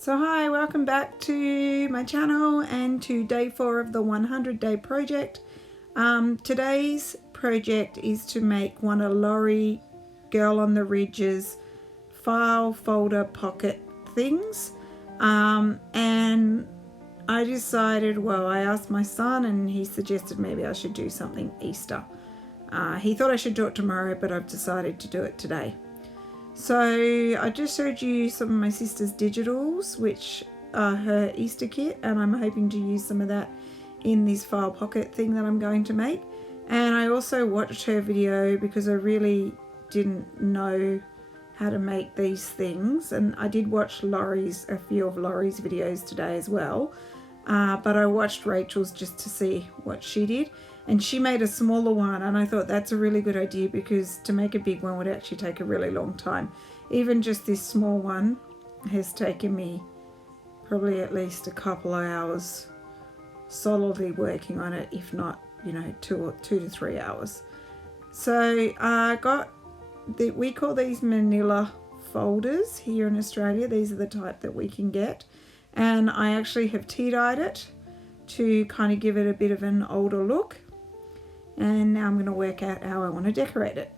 So hi, welcome back to my channel and to day 4 of the 100-day project. Today's project is to make one of Laurie Girl on the Ridge's file folder pocket things. And I decided, well, I asked my son and he suggested maybe I should do something Easter. He thought I should do it tomorrow, but I've decided to do it today. So I just showed you some of my sister's digitals, which are her Easter kit, and I'm hoping to use some of that in this file pocket thing that I'm going to make. And I also watched her video because I really didn't know how to make these things, and I did watch a few of Laurie's videos today as well, but I watched Rachel's just to see what she did. And she made a smaller one, and I thought that's a really good idea because to make a big one would actually take a really long time. Even just this small one has taken me probably at least a couple of hours solidly working on it, if not, 2 to 3 hours. So I got we call these manila folders here in Australia. These are the type that we can get, and I actually have tea-dyed it to kind of give it a bit of an older look. And now I'm going to work out how I want to decorate it.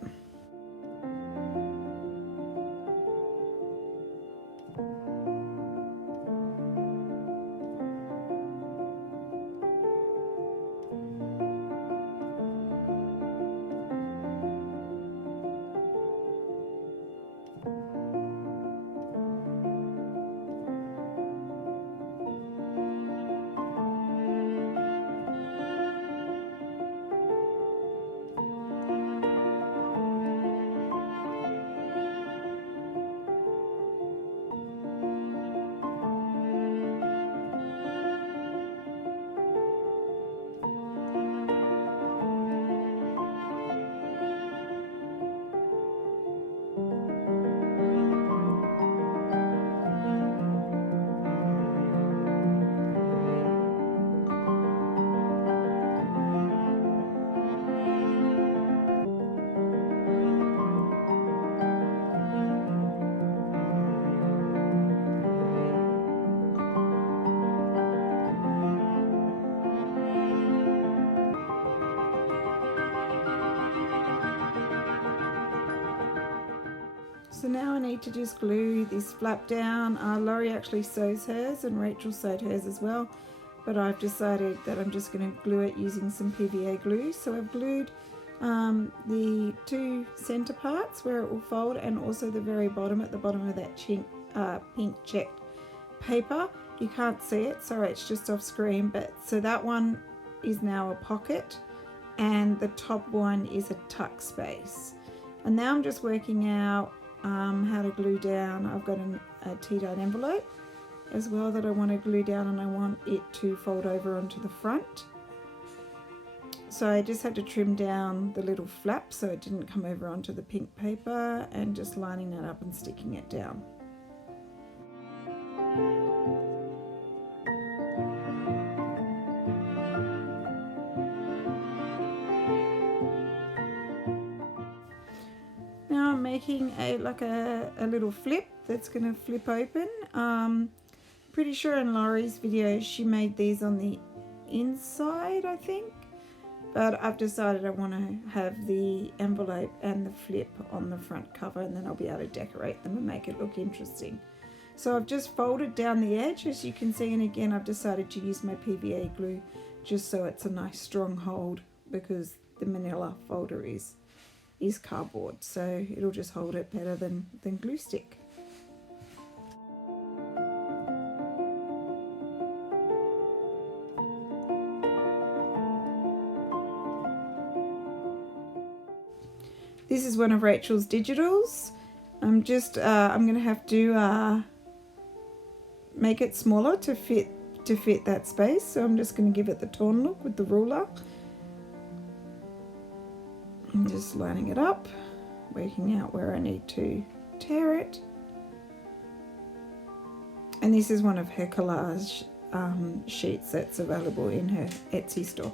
So now I need to just glue this flap down. Laurie actually sews hers and Rachel sewed hers as well, but I've decided that I'm just going to glue it using some PVA glue. So I've glued the 2 center parts where it will fold, and also the very bottom, at the bottom of that pink checked paper. You can't see it, sorry, it's just off screen, but so that one is now a pocket and the top one is a tuck space. And now I'm just working out how to glue down. I've got a tea-dyed envelope as well that I want to glue down, and I want it to fold over onto the front. So I just had to trim down the little flap so it didn't come over onto the pink paper, and just lining that up and sticking it down. Now I'm making a little flip that's going to flip open. Pretty sure in Laurie's video she made these on the inside, I think, but I've decided I want to have the envelope and the flip on the front cover, and then I'll be able to decorate them and make it look interesting. So I've just folded down the edge, as you can see, and again I've decided to use my PVA glue just so it's a nice strong hold, because the manila folder is cardboard, so it'll just hold it better than glue stick. This is one of Rachel's digitals. I'm going to have to make it smaller to fit that space, so I'm just going to give it the torn look with the ruler. I'm just lining it up, working out where I need to tear it. And this is one of her collage sheets that's available in her Etsy store.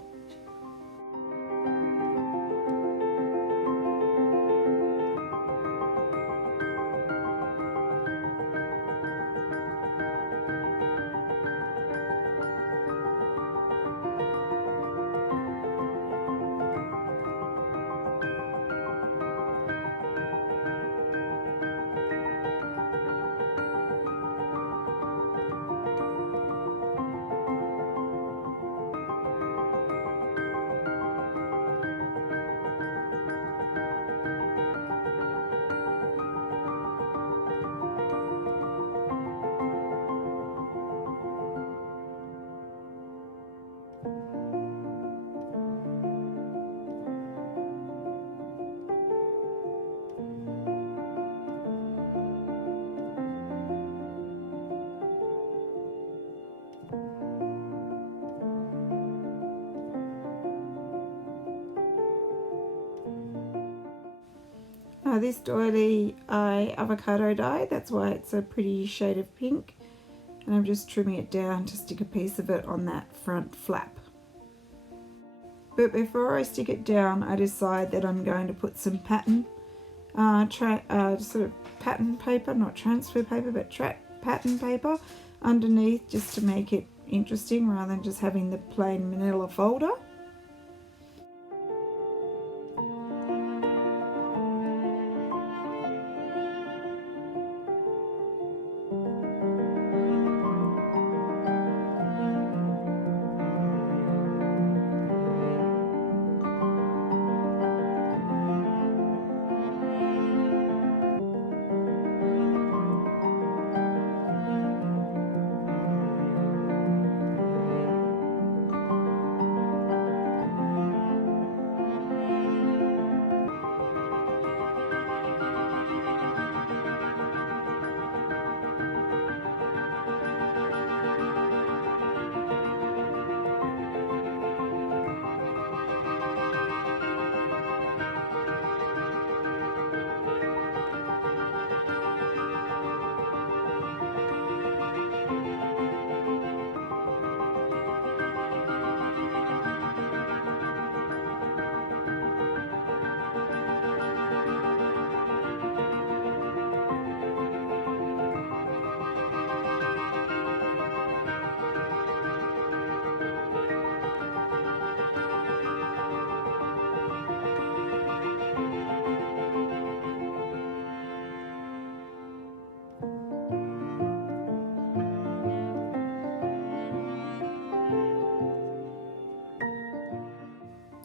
This doily I avocado dye, that's why it's a pretty shade of pink, and I'm just trimming it down to stick a piece of it on that front flap. But before I stick it down, I decide that I'm going to put some pattern, sort of pattern paper, not transfer paper, but pattern paper underneath, just to make it interesting rather than just having the plain manila folder.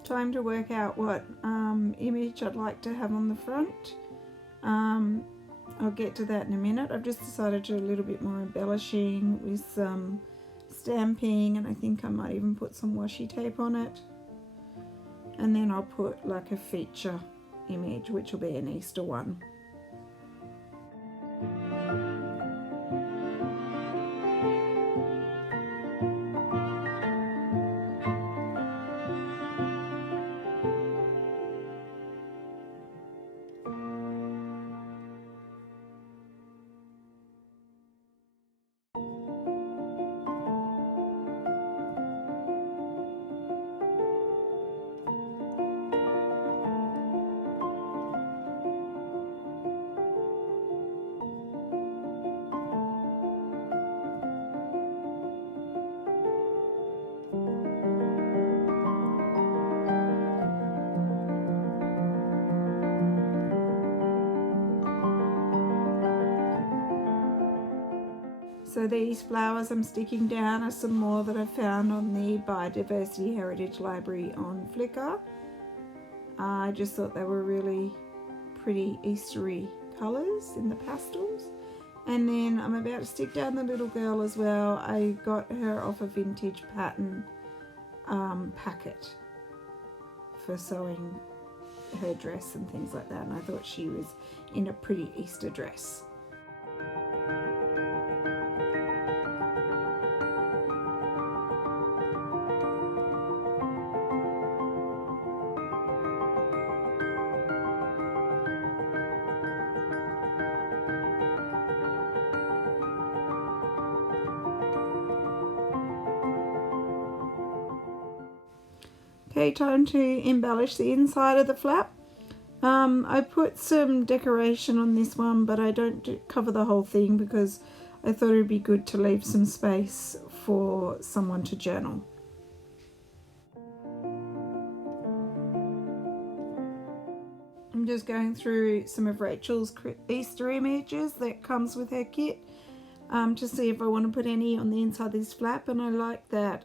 Time to work out what image I'd like to have on the front. I'll get to that in a minute. I've just decided to do a little bit more embellishing with some stamping, and I think I might even put some washi tape on it. And then I'll put like a feature image, which will be an Easter one. So these flowers I'm sticking down are some more that I found on the Biodiversity Heritage Library on Flickr. I just thought they were really pretty Eastery colours in the pastels. And then I'm about to stick down the little girl as well. I got her off a vintage pattern packet for sewing her dress and things like that, and I thought she was in a pretty Easter dress. Okay, time to embellish the inside of the flap. I put some decoration on this one, but I don't cover the whole thing because I thought it would be good to leave some space for someone to journal. I'm just going through some of Rachel's Easter images that comes with her kit to see if I want to put any on the inside of this flap, and I like that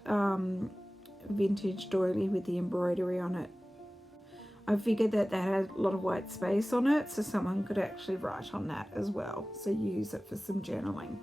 vintage doily with the embroidery on it. I figured that that had a lot of white space on it, so someone could actually write on that as well, so use it for some journaling.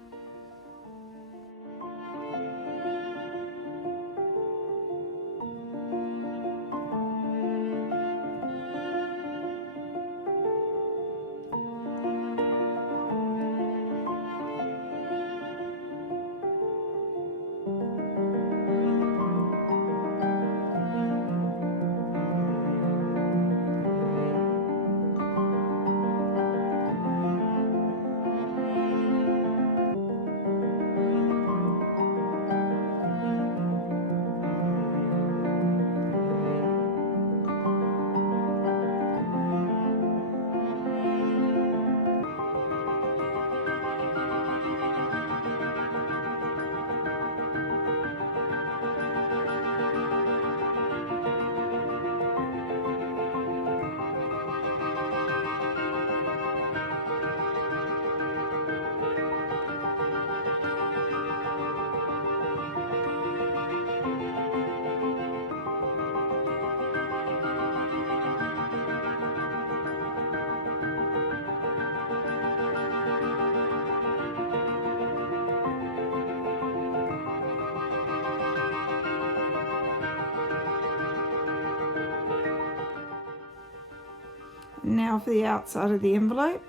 Now for the outside of the envelope.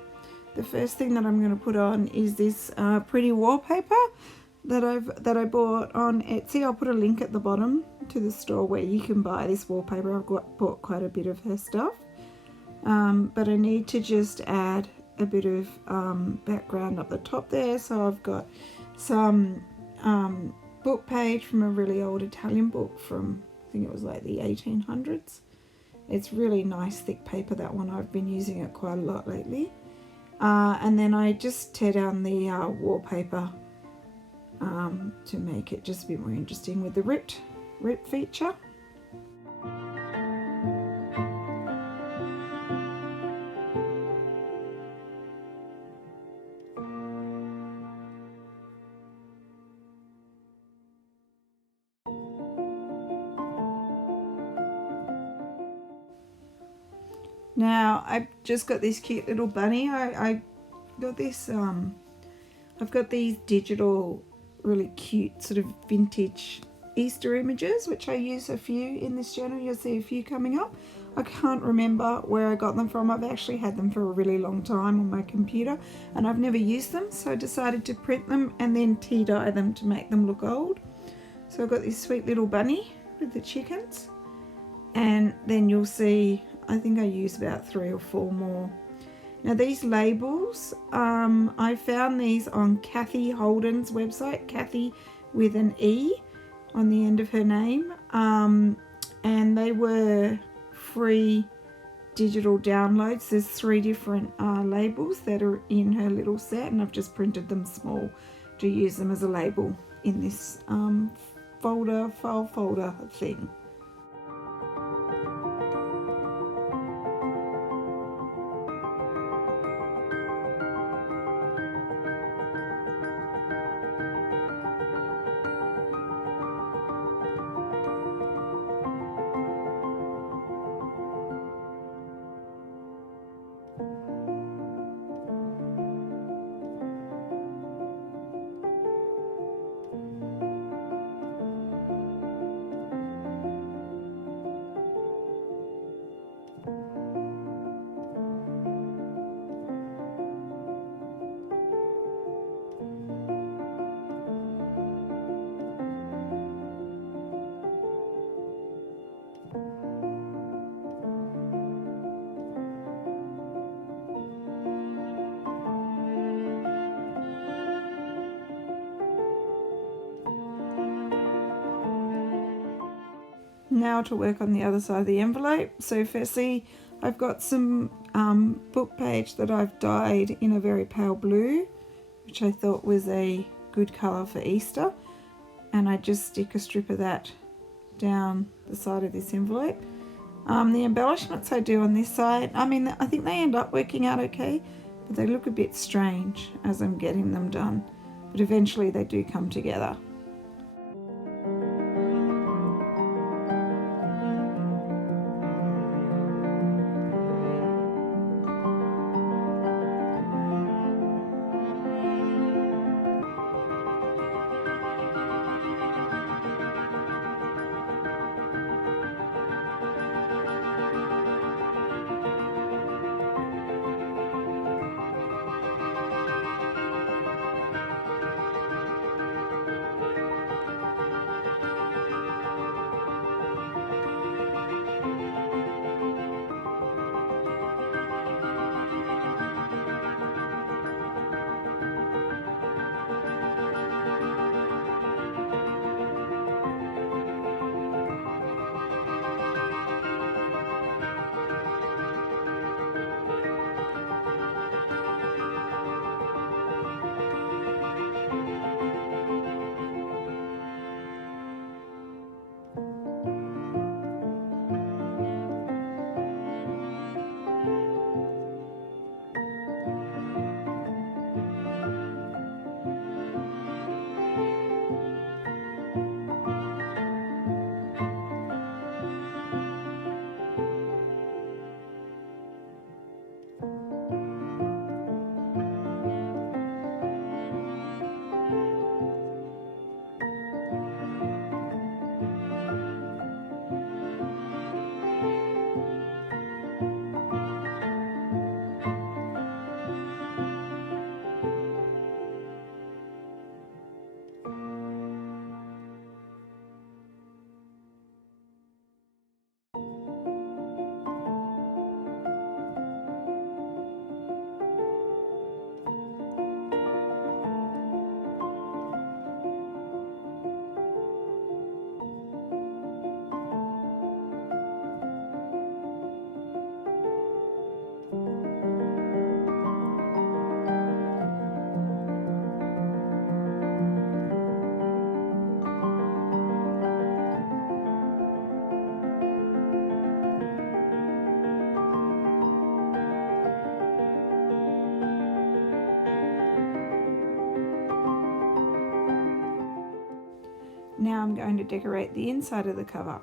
The first thing that I'm going to put on is this pretty wallpaper that I bought on Etsy. I'll put a link at the bottom to the store where you can buy this wallpaper. I've bought quite a bit of her stuff, but I need to just add a bit of background up the top there. So I've got some book page from a really old Italian book from, I think it was like the 1800s. It's really nice thick paper, that one. I've been using it quite a lot lately. And then I just tear down the wallpaper to make it just a bit more interesting with the rip feature. Now I've just got this cute little bunny. I got this, I've got these digital, really cute sort of vintage Easter images, which I use a few in this channel. You'll see a few coming up. I can't remember where I got them from. I've actually had them for a really long time on my computer and I've never used them, so I decided to print them and then tea dye them to make them look old. So I've got this sweet little bunny with the chickens, and then you'll see I think I use about 3 or 4 more. Now these labels, I found these on Kathy Holden's website, Kathy with an E on the end of her name, and they were free digital downloads. There's 3 different labels that are in her little set, and I've just printed them small to use them as a label in this file folder thing. Now to work on the other side of the envelope. So firstly, I've got some book page that I've dyed in a very pale blue, which I thought was a good colour for Easter, and I just stick a strip of that down the side of this envelope. The embellishments I do on this side, I mean, I think they end up working out okay, but they look a bit strange as I'm getting them done, but eventually they do come together. now I'm going to decorate the inside of the cover.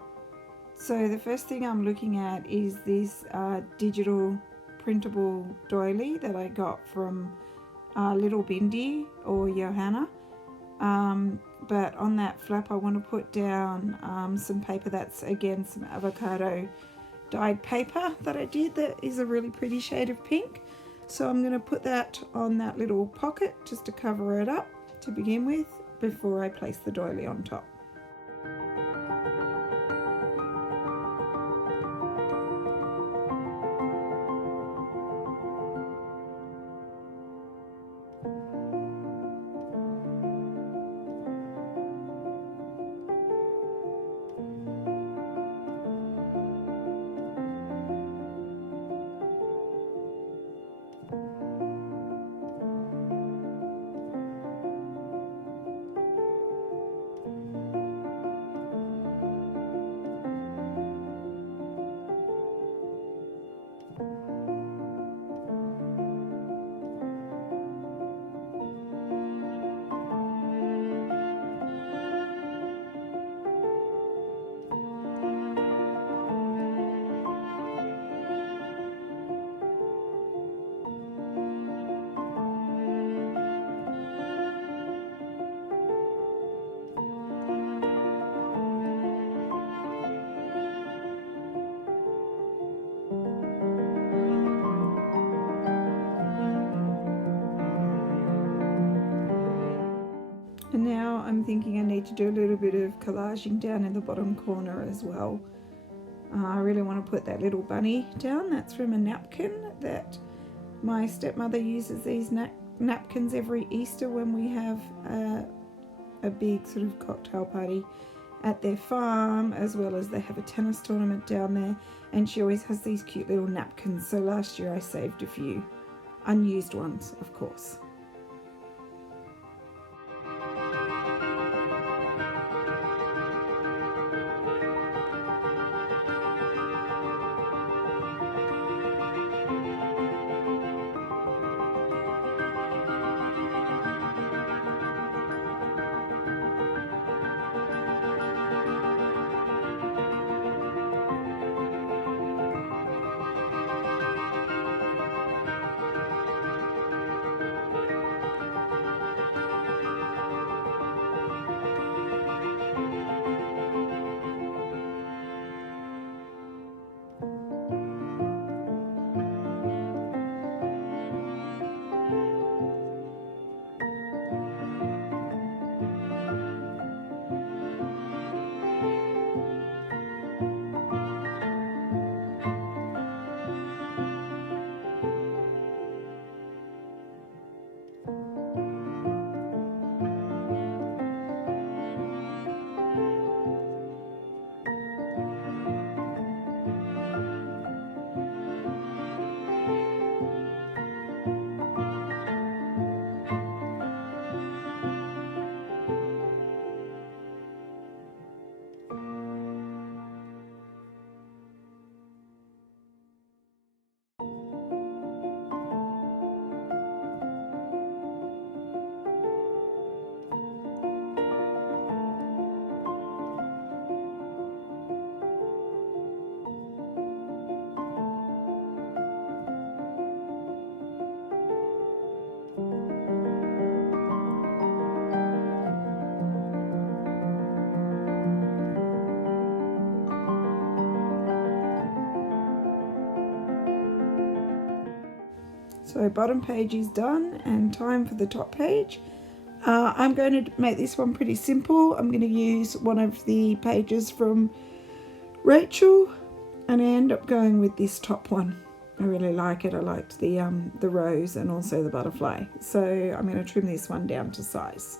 So the first thing I'm looking at is this digital printable doily that I got from Little Bindi or Johanna. But on that flap I want to put down some paper that's again some avocado dyed paper that I did that is a really pretty shade of pink. So I'm going to put that on that little pocket just to cover it up to begin with before I place the doily on top. And now I'm thinking I need to do a little bit of collaging down in the bottom corner as well. I really want to put that little bunny down. That's from a napkin that my stepmother uses these napkins every Easter when we have a big sort of cocktail party at their farm, as well as they have a tennis tournament down there, and she always has these cute little napkins. So last year I saved a few unused ones, of course. So bottom page is done and time for the top page. I'm going to make this one pretty simple. I'm going to use one of the pages from Rachel and I end up going with this top one. I really like it. I liked the rose and also the butterfly. So I'm going to trim this one down to size.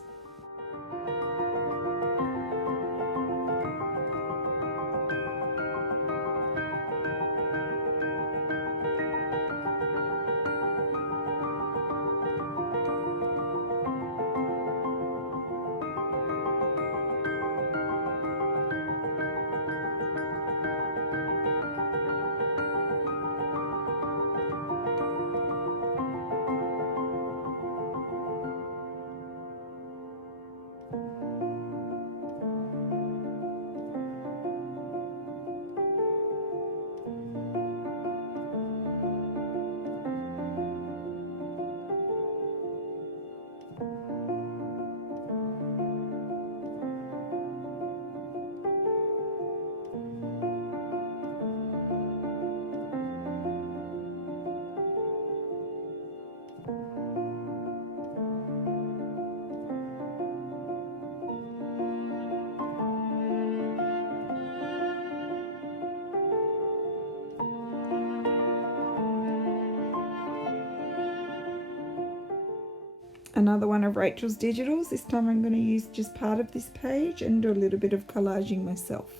Another one of Rachel's digitals. This time I'm going to use just part of this page and do a little bit of collaging myself.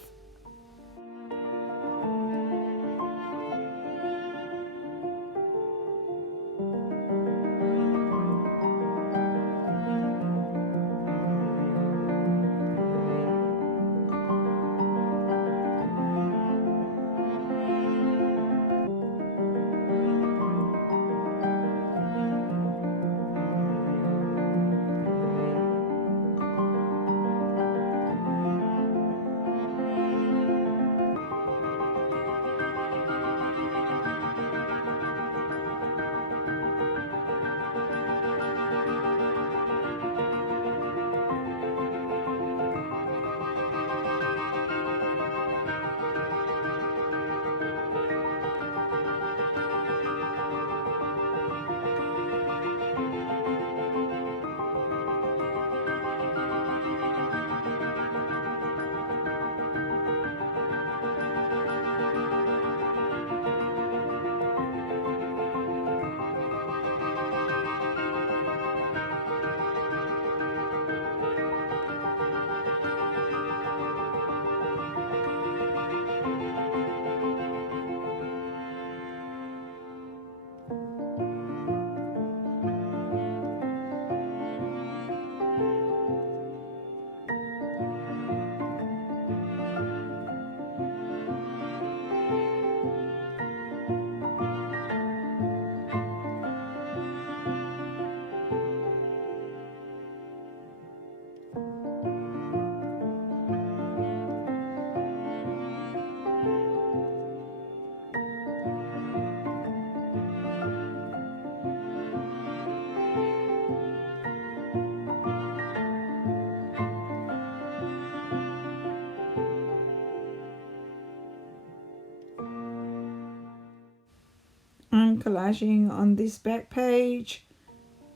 I'm collaging on this back page.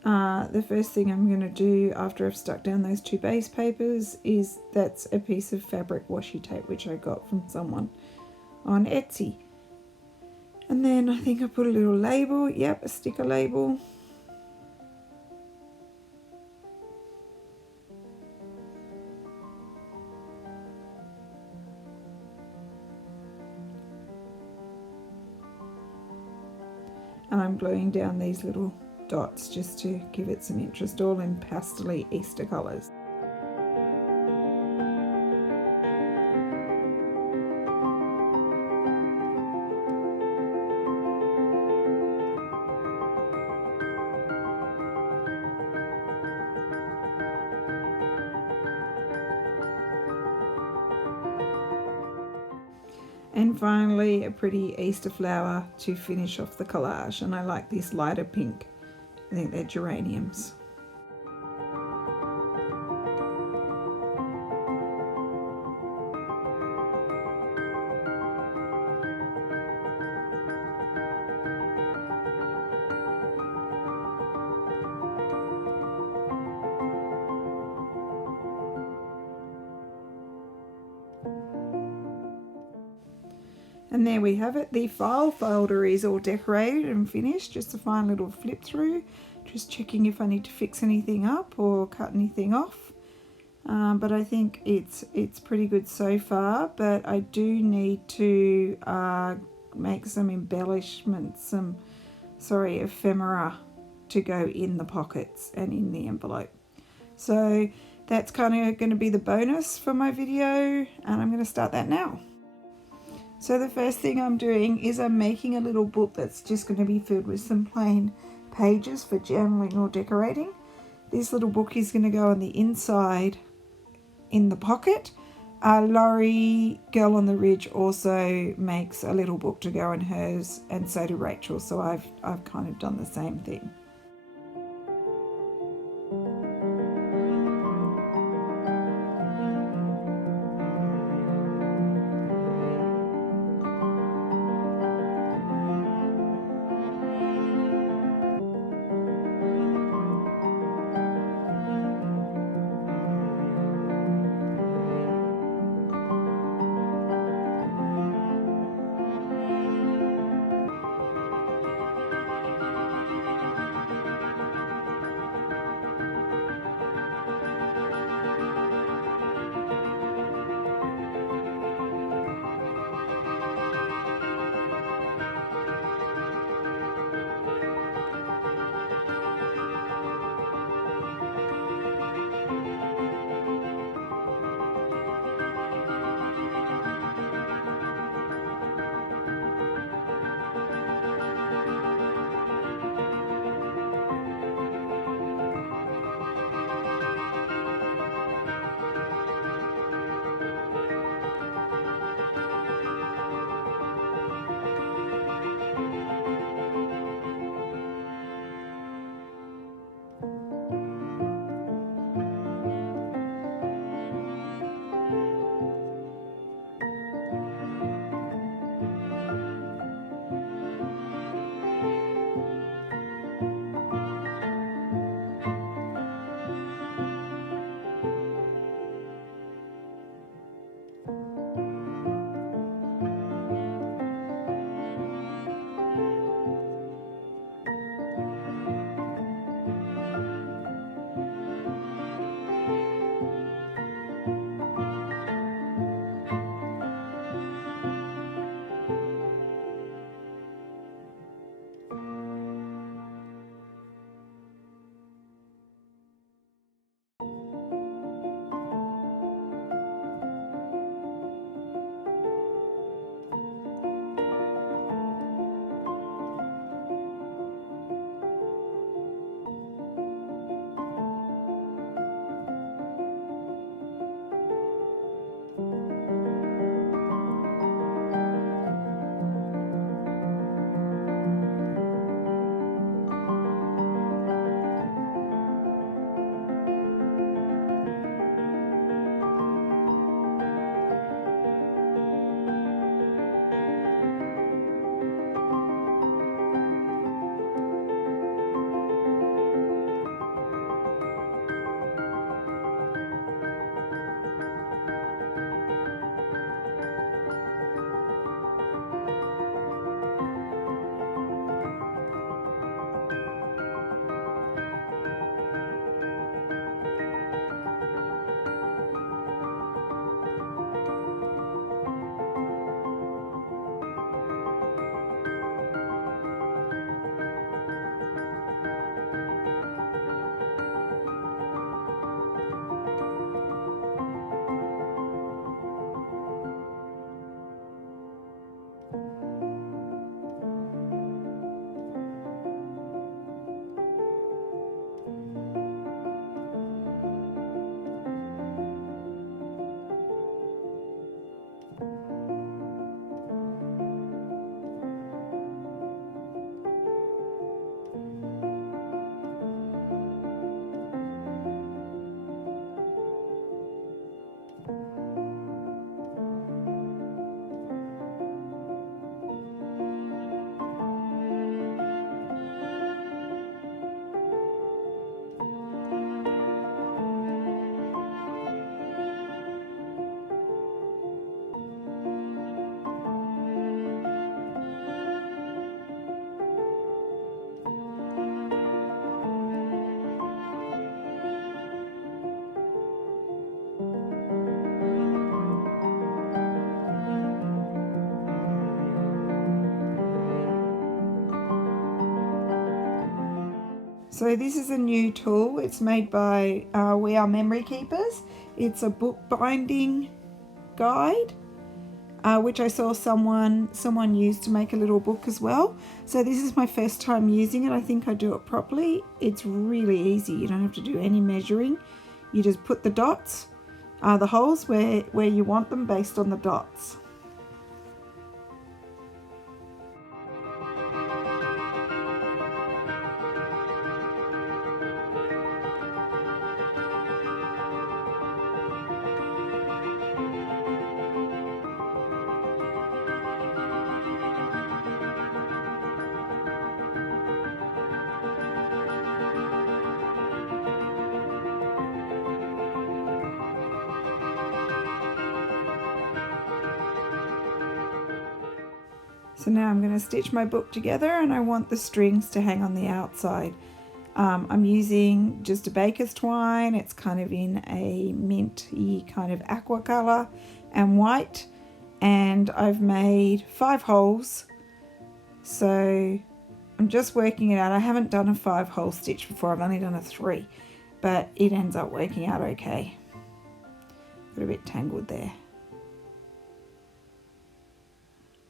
The first thing I'm going to do after I've stuck down those two base papers is that's a piece of fabric washi tape which I got from someone on Etsy. And then I think I put a little label, yep, a sticker label. And I'm gluing down these little dots just to give it some interest, all in pastel-y Easter colours. And finally a pretty Easter flower to finish off the collage, and I like this lighter pink. I think they're geraniums. And there we have it. The file folder is all decorated and finished. Just a fine little flip through. Just checking if I need to fix anything up or cut anything off. But I think it's pretty good so far. But I do need to make some embellishments, some ephemera to go in the pockets and in the envelope. So that's kind of going to be the bonus for my video, and I'm going to start that now. So the first thing I'm doing is I'm making a little book that's just going to be filled with some plain pages for journaling or decorating. This little book is going to go on the inside in the pocket. Laurie Girl on the Ridge also makes a little book to go in hers, and so do Rachel, so I've kind of done the same thing. So this is a new tool. It's made by We Are Memory Keepers. It's a book binding guide, which I saw someone use to make a little book as well. So this is my first time using it. I think I do it properly. It's really easy. You don't have to do any measuring. You just put the dots, the holes where you want them based on the dots. So now I'm going to stitch my book together, and I want the strings to hang on the outside. I'm using just a baker's twine. It's kind of in a minty kind of aqua colour and white, and I've made 5 holes. So I'm just working it out. I haven't done a 5-hole stitch before. I've only done a 3, but it ends up working out okay. Got a bit tangled there.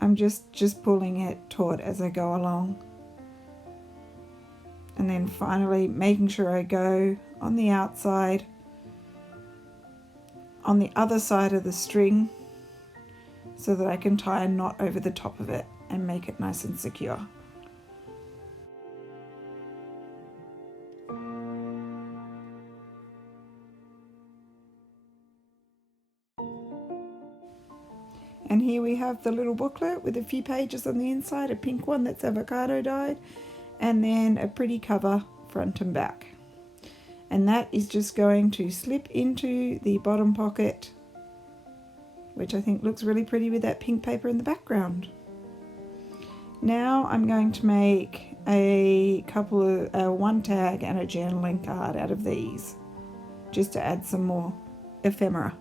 I'm just pulling it taut as I go along. And then finally making sure I go on the outside, on the other side of the string, so that I can tie a knot over the top of it and make it nice and secure. And here we have the little booklet with a few pages on the inside, a pink one that's avocado dyed, and then a pretty cover front and back. And that is just going to slip into the bottom pocket, which I think looks really pretty with that pink paper in the background. Now I'm going to make a couple of one tag and a journaling card out of these, just to add some more ephemera.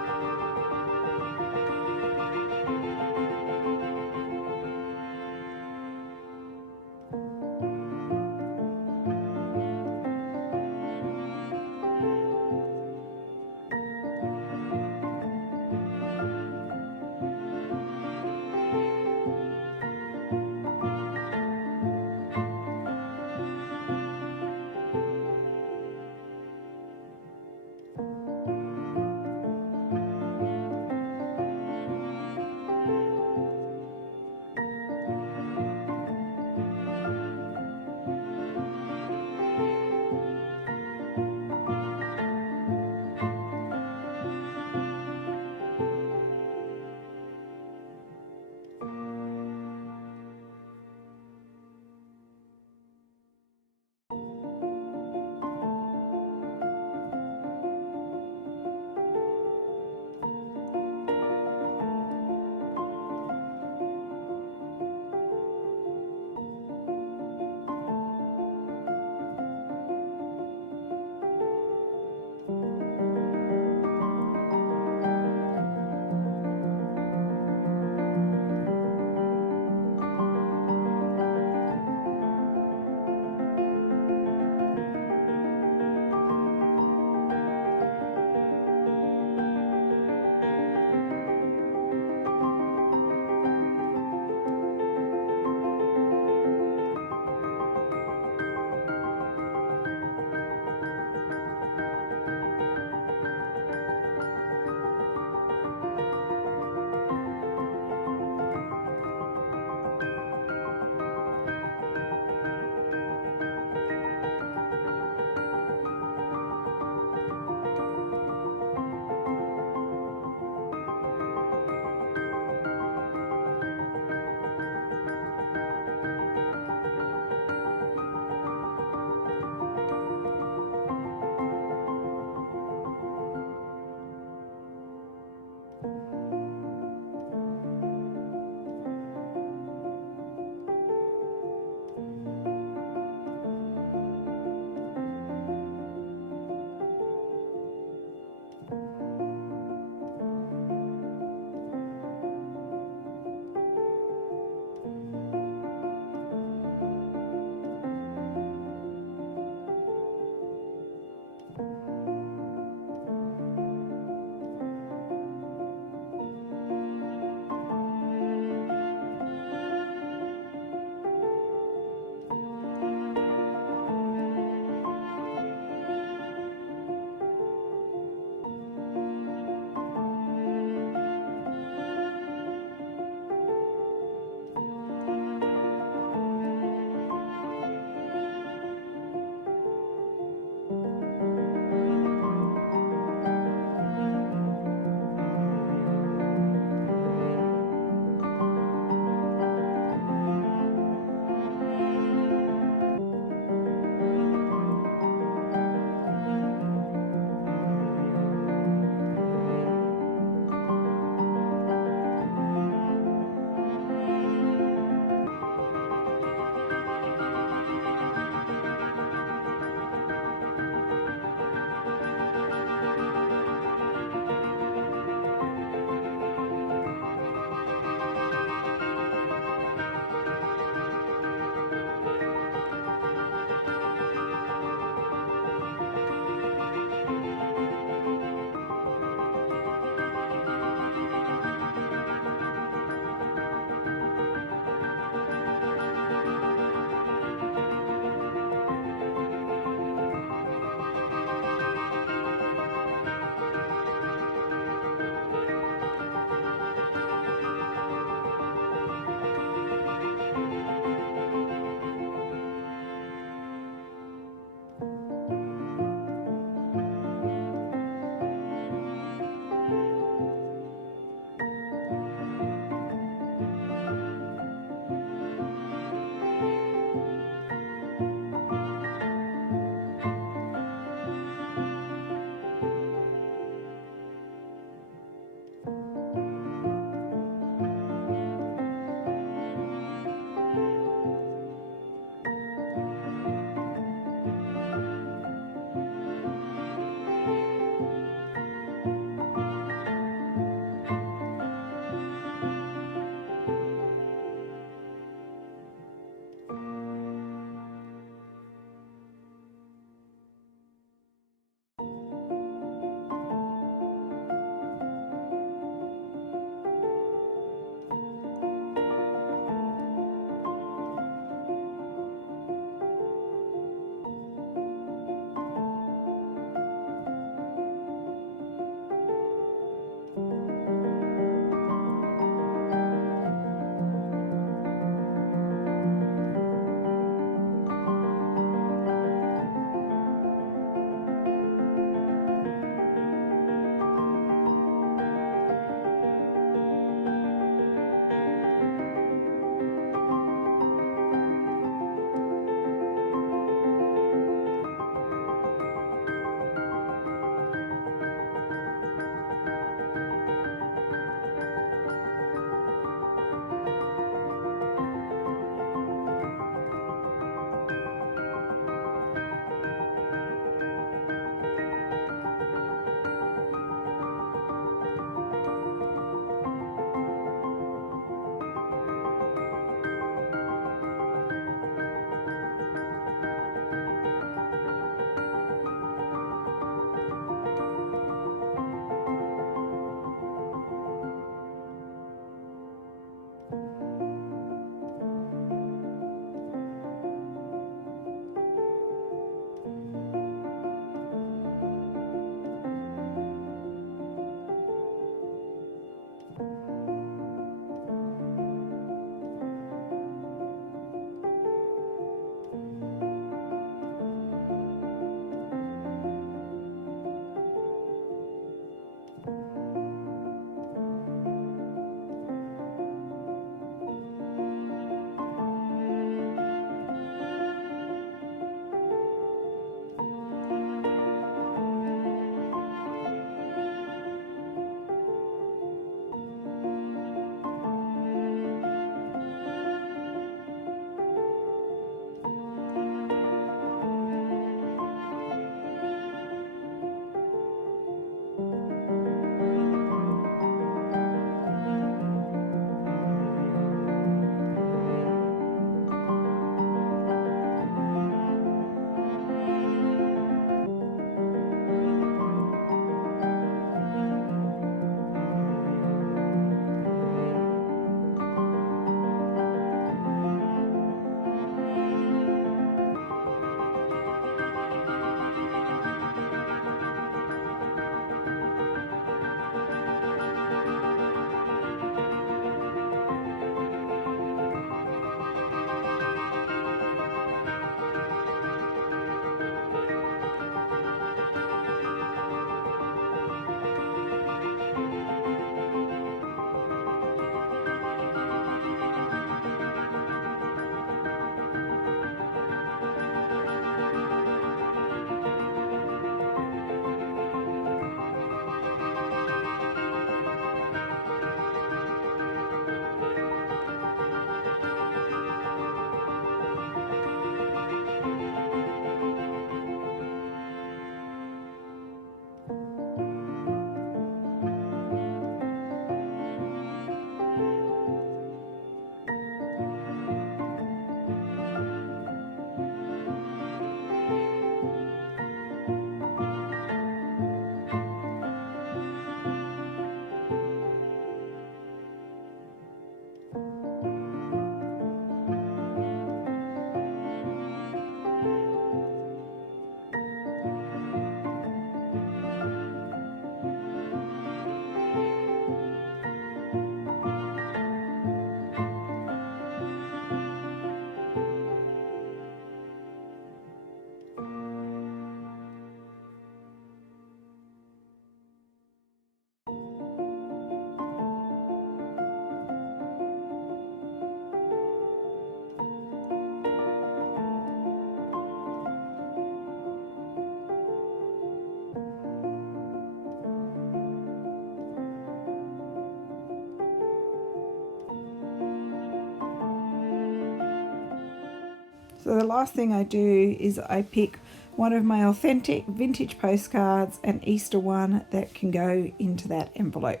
So the last thing I do is I pick one of my authentic vintage postcards, an Easter one, that can go into that envelope.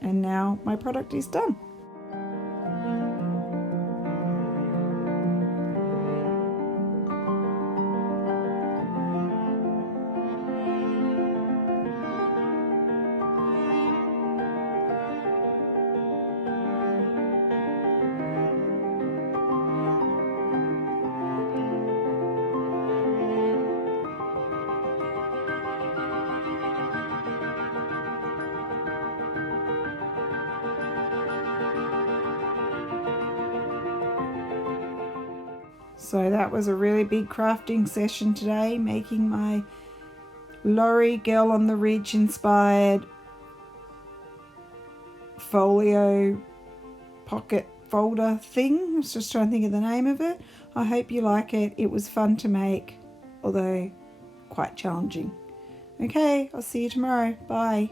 And now my product is done. So that was a really big crafting session today, making my Laurie Girl on the Ridge inspired folio pocket folder thing. I was just trying to think of the name of it. I hope you like it. It was fun to make, although quite challenging. Okay, I'll see you tomorrow. Bye.